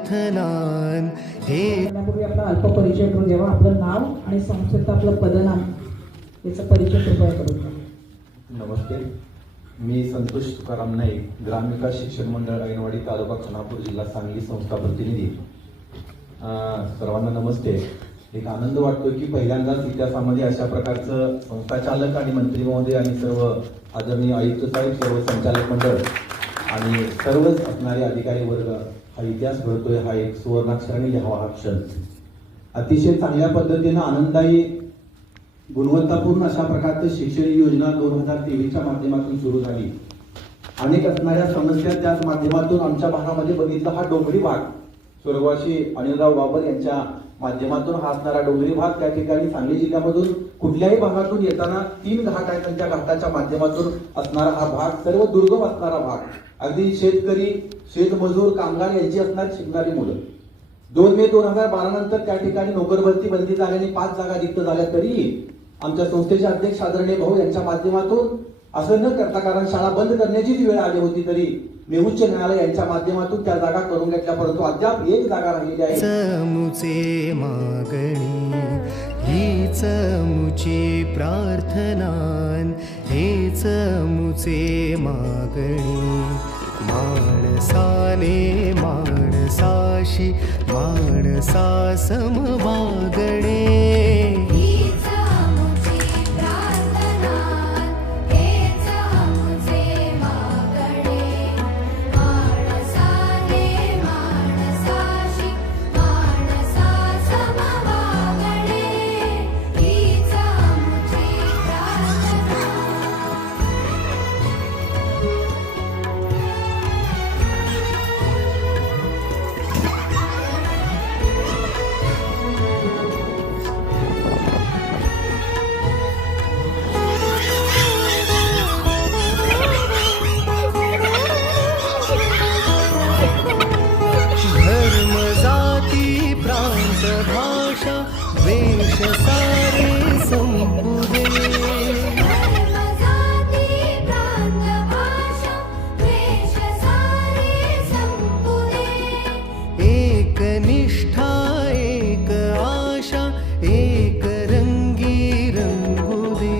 प्रार्थनान हे त्यापूर्वी आपला अल्प परिचय करून घ्यावा. आपलं नाव आणि संस्थेचं आपलं पदनाम याचा परिचय कृपया करून घ्या. नमस्ते, मी संतोष तुकाराम नाईक, ग्रामविकास शिक्षण मंडळ ऐनवाडी तालुका खानापूर जिल्हा सांगली संस्था प्रतिनिधी. सर्वांना नमस्ते. एक आनंद वाटतो की पहिल्यांदाच इतिहासामध्ये अशा प्रकारचं संस्थाचालक आणि मंत्री महोदय आणि सर्व आदरणीय आयुक्त साहेब, सर्व संचालक मंडळ आणि सर्वच असणारे अधिकारी वर्ग हा इतिहास घडतोय. हा एक सुवर्णाक्षराने लिहावा हा क्षण. अतिशय चांगल्या पद्धतीनं आनंददायी गुणवत्तापूर्ण अशा प्रकारची शिक्षण योजना 2023च्या माध्यमातून सुरू झाली. अनेक असणाऱ्या समस्या त्याच माध्यमातून आमच्या भागामध्ये बघितला. हा डोंगरी भाग, स्वर्गवासी अनिलराव बाबर यांच्या माध्यमातून हा असणारा डोंगरी भाग, त्या ठिकाणी सांगली जिल्ह्यामधून कुठल्याही भागातून येताना 3 घाट आहेत. त्या घाटाच्या माध्यमातून असणारा हा भाग सर्व दुर्गम असणारा भाग, अगदी शेतकरी, शेतमजूर, कामगार यांची असणारी शिकणारी मुलं. 2 मे 2012 नंतर त्या ठिकाणी नोकर भरती बंदी झाल्याने 5 जागा रिक्त झाल्या. तरी आमच्या संस्थेचे अध्यक्ष आदरणीय भाऊ यांच्या माध्यमातून असं न करता, कारण शाळा बंद करण्याचीच वेळ आली होती, तरी मी उच्च न्यायालय यांच्या माध्यमातून त्या जागा करून घेतल्या. परंतु अद्याप 1 जागा राहिलेली आहे. मुचे मागणी हीच मुची प्रार्थनान हेच मुचे मागणी. माणसाने माणसाशी माणसा समवागणे. भाषा वेश सारे संपुदे. एक निष्ठा एक आशा एक रंगी रंगुदे.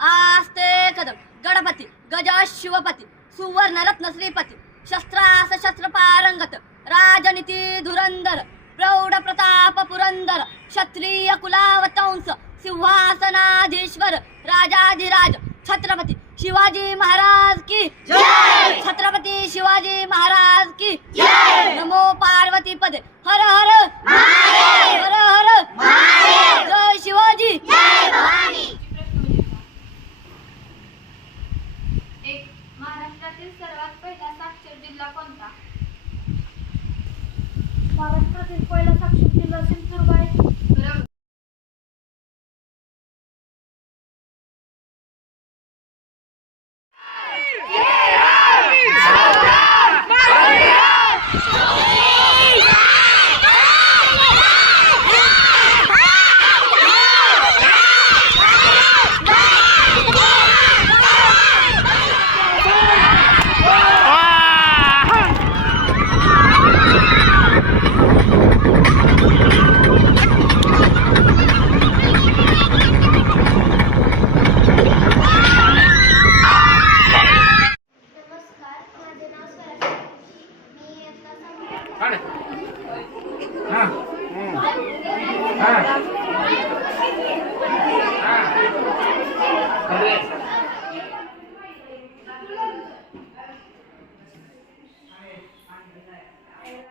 आस्ते कदम गणपती गज शिवपती सुवर्ण रत्न श्रीपती शस्त्रास शस्त्र पारंगत राजनीती धुरंधर प्रौढ प्रताप पुरंदर क्षत्रिय कुलावतंस सिंहासनाधीश्वर राजाधिराज छत्रपती शिवाजी महाराज की जय. छत्रपती शिवाजी महाराज की जय. नमो पार्वती पदे हर हर महादेव. हर हर महादेव. जय शिवाजी जय भवानी. महाराष्ट्रातील सर्वात पहिला साक्षर जिल्हा कोणता? महाराष्ट्रातील पहिला साक्षर जिल्हा सिंधुदुर्ग आहे. बरोबर. हाँ